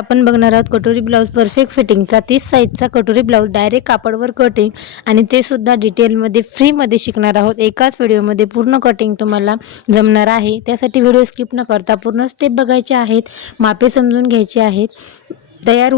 आपण बघणार आहोत कटोरी ब्लाउज परफेक्ट फिटिंगचा 30 साईजचा कटोरी ब्लाउज डायरेक्ट कापडवर कटिंग आणि ते सुद्धा डिटेलमध्ये फ्रीमध्ये शिकणार आहोत। एकाच व्हिडिओमध्ये पूर्ण कटिंग तुम्हाला जमणार आहे। त्यासाठी व्हिडिओ स्किप न करता पूर्ण स्टेप बघायचे आहेत, मापे समजून घ्यायचे आहेत। तयार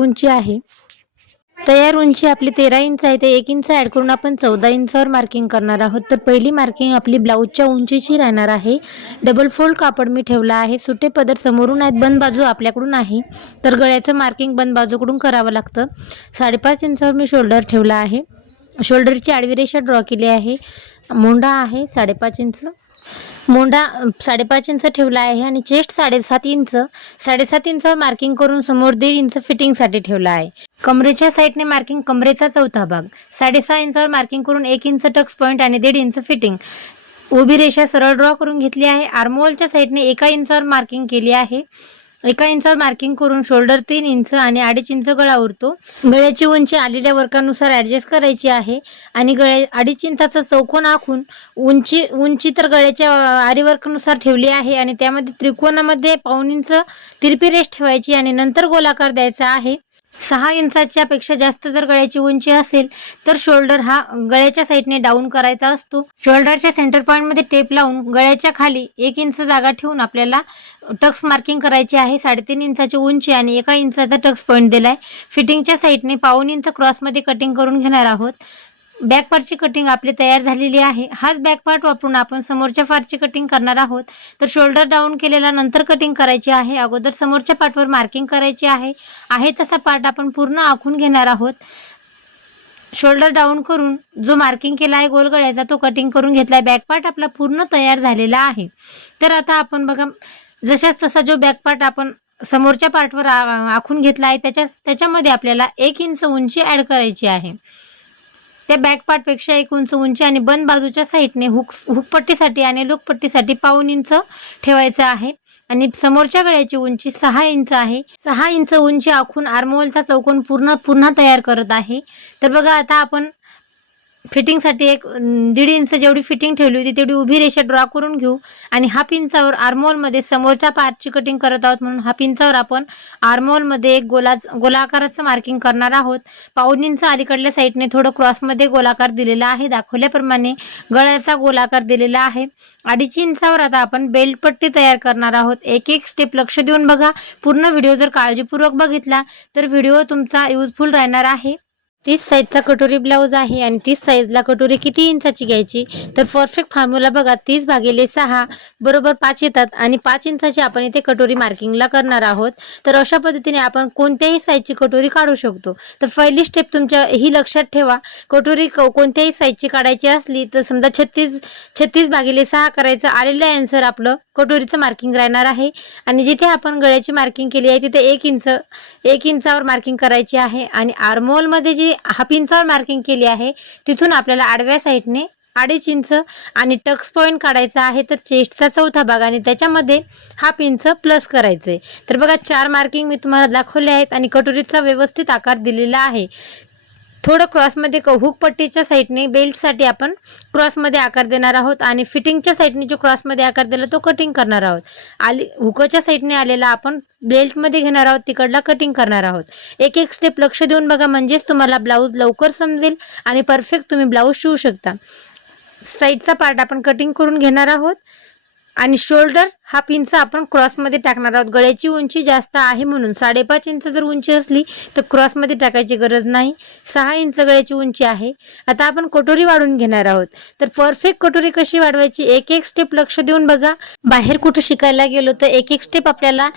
उंची आपली 13 इंच आहे, ते 1 इंच ॲड करून आपण 14 इंचावर मार्किंग करणार आहोत। तर पहिली मार्किंग आपली ब्लाऊजच्या उंचीची राहणार आहे। डबल फोल्ड कापड मी ठेवला आहे। सुटे पदर समोरून आहेत, बंद बाजू आपल्याकडून आहे, तर गळ्याचं मार्किंग बंद बाजूकडून करावं लागतं। 5.5 इंचावर मी शोल्डर ठेवला आहे। शोल्डरची आडवी रेषा ड्रॉ केली आहे। मोंढा आहे 5.5 इंच, मोंढा 5.5 इंच ठेवला आहे आणि चेस्ट 7.5 इंच, 7.5 इंचावर मार्किंग करून समोर 1.5 इंच फिटिंगसाठी ठेवला आहे। कमरेच्या साईडने मार्किंग कमरेचा चौथा भाग, 6.5 इंचावर मार्किंग करून 1 इंच टक्स पॉईंट आणि 1.5 इंच फिटिंग। उभी रेषा सरळ ड्रॉ करून घेतली आहे। आर्महोलच्या साईडने 1 इंचावर मार्किंग केली आहे। 1 इंचावर मार्किंग करून शोल्डर 3 इंच आणि 2.5 इंच गळा उरतो। गळ्याची उंची आलेल्या वर्कानुसार ॲडजस्ट करायची आहे आणि 2.5 इंचाचा चौकोन आखून उंची तर गळ्याच्या आरी वर्कनुसार ठेवली आहे आणि त्यामध्ये त्रिकोणामध्ये 1.5 इंच तिरपी रेष ठेवायची आणि नंतर गोलाकार द्यायचा आहे। 6 इंचाच्या पेक्षा जास्त जर गळ्याची उंची असेल तर शोल्डर हा गळ्याच्या साईडने डाऊन करायचा असतो। शोल्डरच्या सेंटर पॉईंट मध्ये टेप लावून गळ्याच्या खाली 1 इंच जागा ठेवून आपल्याला टक्स मार्किंग करायची आहे। 3.5 इंचाची उंची आणि 1 इंचाचा टक्स पॉईंट दिलाय। फिटिंगच्या साईडने 1.5 इंच क्रॉसमध्ये कटिंग करून घेणार आहोत। बॅक पार्टची कटिंग आपली तयार झालेली आहे। हाच बॅक पार्ट वापरून आपण समोरच्या पार्टची कटिंग करणार आहोत। तर शोल्डर डाऊन केलेला नंतर कटिंग करायची आहे। अगोदर समोरच्या पार्टवर मार्किंग करायची आहे तसा पार्ट आपण पूर्ण आखून घेणार आहोत। शोल्डर डाऊन करून जो मार्किंग केला आहे गोल गळ्याचा तो कटिंग करून घेतलाय। बॅक पार्ट आपला पूर्ण तयार झालेला आहे। तर आता आपण बघा जशाच तसा जो बॅक पार्ट आपण समोरच्या पार्टवर आखून घेतला आहे त्याच्यामध्ये आपल्याला 1 इंच उंची ॲड करायची आहे। त्या बॅक पार्ट पेक्षा 1 इंच उंची आणि बंद बाजूच्या साईडने हुकपट्टीसाठी आणि लूकपट्टीसाठी 1.5 इंच ठेवायचं आहे आणि समोरच्या गळ्याची उंची 6 इंच आहे। 6 इंच उंची आखून आर्महोलचा चौकोन पुन्हा तयार करत आहे। तर बघा आता आपण फिटिंगसाठी 1.5 इंच जेवढी फिटिंग ठेवली होती तेवढी उभी रेषा ड्रॉ करून घेऊ आणि हाफ इंचावर आर्महोलमध्ये समोरच्या पार्टची कटिंग करत आहोत म्हणून हाफ इंचावर आपण आर्महोलमध्ये एक गोलाकाराचं मार्किंग करणार आहोत। 1.5 इंच अलीकडल्या साईडने थोडं क्रॉसमध्ये गोलाकार दिलेला आहे। दाखवल्याप्रमाणे गळ्याचा गोलाकार दिलेला आहे। 2.5 इंचावर आता आपण बेल्ट पट्टी तयार करणार आहोत। एक स्टेप लक्ष देऊन बघा। पूर्ण व्हिडिओ जर काळजीपूर्वक बघितला तर व्हिडिओ तुमचा युजफुल राहणार आहे। 30 साईजचा कटोरी ब्लाऊज आहे आणि 30 साईजला कटोरी किती इंचाची घ्यायची तर परफेक्ट फॉर्म्युला बघा 30/6 बरोबर 5 येतात आणि 5 इंचाची आपण इथे कटोरी मार्किंगला करणार आहोत। तर अशा पद्धतीने आपण कोणत्याही साईजची कटोरी काढू शकतो। तर पहिली स्टेप तुमच्या ही लक्षात ठेवा, कटोरी कोणत्याही साईजची काढायची असली तर समजा 36/6 करायचं आलेलं आन्सर आपलं कटोरीचं मार्किंग राहणार आहे आणि जिथे आपण गळ्याची मार्किंग केली आहे तिथे 1 इंचावर मार्किंग करायची आहे आणि आर्महोलमध्ये जी हाफ इंचावर मार्किंग केली आहे तिथून आपल्याला आडव्या साईडने 2.5 इंच आणि टक्स पॉईंट काढायचा आहे। तर चेस्टचा चौथा भाग आणि त्याच्यामध्ये हाफ इंच प्लस करायचे। तर बघा 4 मार्किंग मी तुम्हाला दाखवले आहेत आणि कटोरीचा व्यवस्थित आकार दिलेला आहे। थोडं क्रॉसमध्ये हुकपट्टीच्या साईडने बेल्टसाठी आपण क्रॉसमध्ये आकार देणार आहोत आणि फिटिंगच्या साईडने जो क्रॉसमध्ये आकार दिला तो कटिंग करणार आहोत। हुकच्या साईडने आलेला आपण बेल्टमध्ये घेणार आहोत, तिकडला कटिंग करणार आहोत। एक स्टेप लक्ष देऊन बघा, म्हणजेच तुम्हाला ब्लाऊज लवकर समजेल आणि परफेक्ट तुम्ही ब्लाऊज शिवू शकता। साईडचा पार्ट आपण कटिंग करून घेणार आहोत आणि शोल्डर हाफ इंच आपण क्रॉसमध्ये टाकणार आहोत। गळ्याची उंची जास्त आहे म्हणून 5.5 इंच जर उंची असली तर क्रॉसमध्ये टाकायची गरज नाही। 6 इंच गळ्याची उंची आहे। आता आपण कटोरी वाढवून घेणार आहोत। तर परफेक्ट कटोरी कशी वाढवायची एक स्टेप लक्ष देऊन बघा। बाहेर कुठे शिकायला गेलो तर एक स्टेप आपल्याला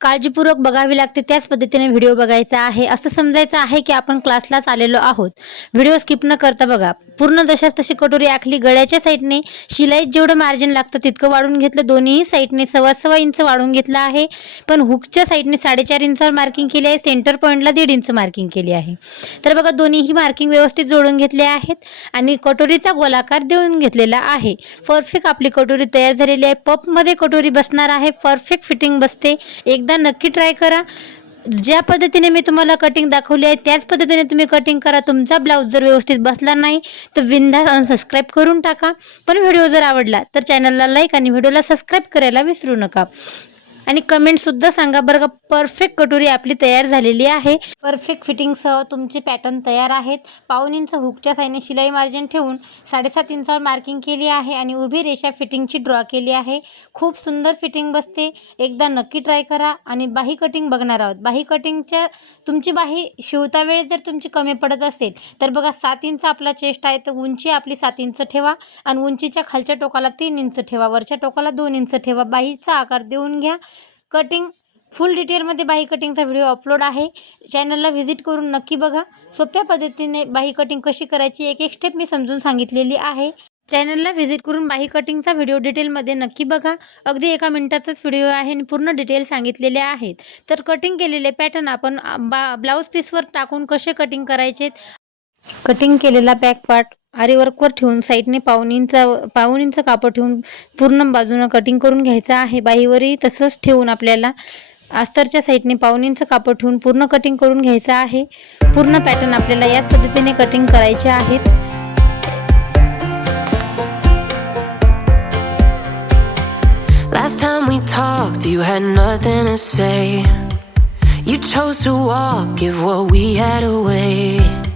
काळजीपूर्वक बघावी लागते, त्याच पद्धतीने व्हिडिओ बघायचा आहे। असं समजायचं आहे की आपण क्लासलाच आलेलो आहोत। व्हिडिओ स्किप न करता बघा। पूर्ण जशाच तशी कटोरी आखली। गळ्याच्या साईडने शिलाईत जेवढं मार्जिन लागतं तितकं वाढून घेतलं। दोन्ही साईडने 2.25 इंच वाढून घेतलं आहे, पण हुकच्या साईडने 4.5 इंचावर मार्किंग केली आहे। सेंटर पॉईंटला 1.5 इंच मार्किंग केली आहे। तर बघा दोन्हीही मार्किंग व्यवस्थित जोडून घेतले आहेत आणि कटोरीचा गोलाकार देऊन घेतलेला आहे। परफेक्ट आपली कटोरी तयार झालेली आहे। पपमध्ये कटोरी बसणार आहे, परफेक्ट फिटिंग बसते। एकदा नक्की ट्राय करा। ज्या पद्धतीने मी तुम्हाला कटिंग दाखवली आहे त्याच पद्धतीने तुम्ही कटिंग करा। तुमचा ब्लाऊज जर व्यवस्थित बसला नाही तर बिनधास्त अनसबस्क्राईब करून टाका, पण व्हिडिओ जर आवडला तर चॅनलला लाईक आणि व्हिडिओला सबस्क्राईब करायला विसरू नका। आणि कमेंटसुद्धा सांगा बरं का. परफेक्ट कटोरी आपली तयार झालेली आहे. परफेक्ट फिटिंगसह तुमचे पॅटर्न तयार आहेत. 1/2 इंच हुकच्या साईडने शिलाई मार्जिन ठेवून 7.5 इंचावर मार्किंग केली आहे आणि उभी रेषा फिटिंगची ड्रॉ केली आहे. खूप सुंदर फिटिंग बसते. एकदा नक्की ट्राय करा. आणि बाही कटिंग बघणार आहोत. बाही कटिंगच्या तुमची बाही शिवता वेळेस जर तुमची कमी पडत असेल तर बघा 7 इंच आपला चेस्ट आहे, तर उंची आपली 7 इंच ठेवा आणि उंचीच्या खालच्या टोकाला 3 इंच ठेवा, वरच्या टोकाला 2 इंच ठेवा. बाहीचा आकार देऊन घ्या. कटिंग फुल डिटेलमध्ये बाही कटिंगचा व्हिडिओ अपलोड आहे. चॅनलला व्हिजिट करून नक्की बघा. सोप्या पद्धतीने बाही कटिंग कशी करायची एक एक स्टेप मी समजून सांगितलेली आहे. चॅनलला व्हिजिट करून बाही कटिंगचा व्हिडिओ डिटेलमध्ये नक्की बघा. अगदी 1 मिनिटाचाच व्हिडिओ आहे आणि पूर्ण डिटेल सांगितलेले आहेत. तर कटिंग केलेले पॅटर्न आपण ब्लाऊज पीसवर टाकून कसे कटिंग करायचे. कटिंग केलेला बॅक पार्ट आरीवर्कवर ठेवून साईडने 1/2 इंच कापड ठेवून पूर्ण बाजूनं कटिंग करून घ्यायचं आहे. बाहीवरही तसंच ठेवून आपल्याला अस्तरच्या साईडने 1/2 इंच कापड ठेवून पूर्ण कटिंग करून घ्यायचं आहे. पूर्ण पॅटर्न आपल्याला याच पद्धतीने कटिंग करायचे आहेत. Last time we talked, you had nothing to say. You chose to walk, give what we had away.